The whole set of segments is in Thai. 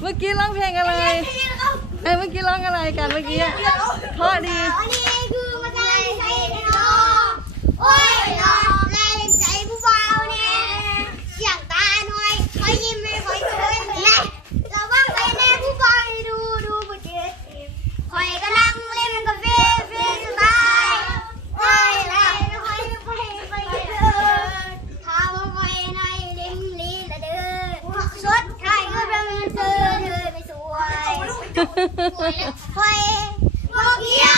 เมื่อกี้ร้องเพลงอะไรไอ้เมื่อกี้ร้องอะไรกันเมื่อกี้พ่อดีอีคือมาจากไทยเนาโอ้ย我来，我来，我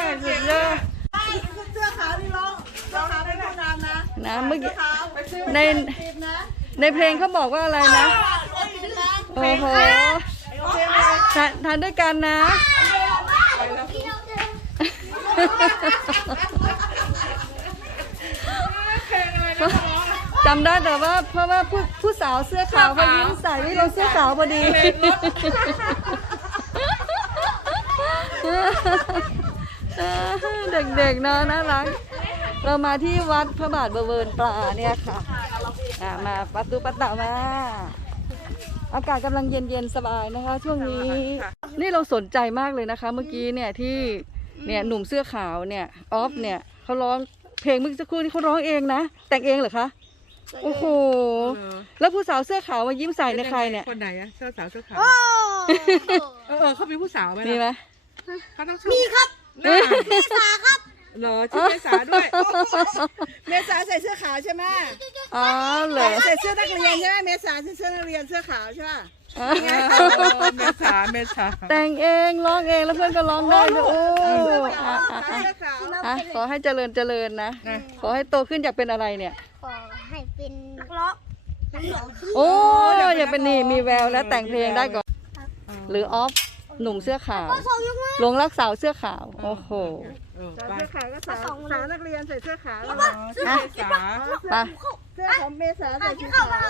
นะเมื่อกี้ในในเพลงเขาบอกว่าอะไรนะ โอ้โหทานทานด้วยกันนะจำได้แต่ว่าเพราะว่าผู้สาวเสื้อขาวพอดีใส่วิโรเสื้อขาวพอดีเด็กๆเนาะน่ารักเรามาที่วัดพระบาทบเวรปลาเนี่ยค่ะมาปัตตุปัตตะมา อากาศกําลังเย็นๆสบายนะคะ ช่วงนี้ นี่เราสนใจมากเลยนะคะ เมื่อกี้เนี่ยที่ เนี่ยหนุ่มเสื้อขาวเนี่ยออฟเนี่ยเขาร้องเพลงเมื่อสักครู่นี้เขาร้องเองนะแต่งเองเหรอคะ โอ้โห แล้วผู้สาวเสื้อขาวมายิ้มใส่ในใครเนี่ย คนไหนอะเสื้อสาวเสื้อขาวเออเขาเป็นผู้สาวไหมมีไหมมีครับมีสาครับหรอชื่เมษาด้วย เมษาใส่เสื้อขาวใช่ไหมอ๋อเหรอใส่เสื้อนักเรียนใช่ไหมเมษาใส่เสื้อนักเรียนเสื้อขาวใช่ป่ะเมษาเมษาแต่งเองร้องเองแล้วเพื่อนก็ร้องได้ด้วยโอ้ขอให้เจริญเจริญนะขอให้โตขึ้นอยากเป็นอะไรเนี่ยขอให้เป็นนักร้องโอ้ยอยากเป็นนี่มีแววและแต่งเพลงได้ก่อนหรือออฟหนุ่มเสื้อขาวหลวงรักสาวเสื้อขาว โอ้โหเสื้อขาก็สาสานักเรียนใส่เสื้อขาแล้วเสืเสื้อขาเอขเสื้อขาเสือขเสื้อขาเสื้อขาเ้า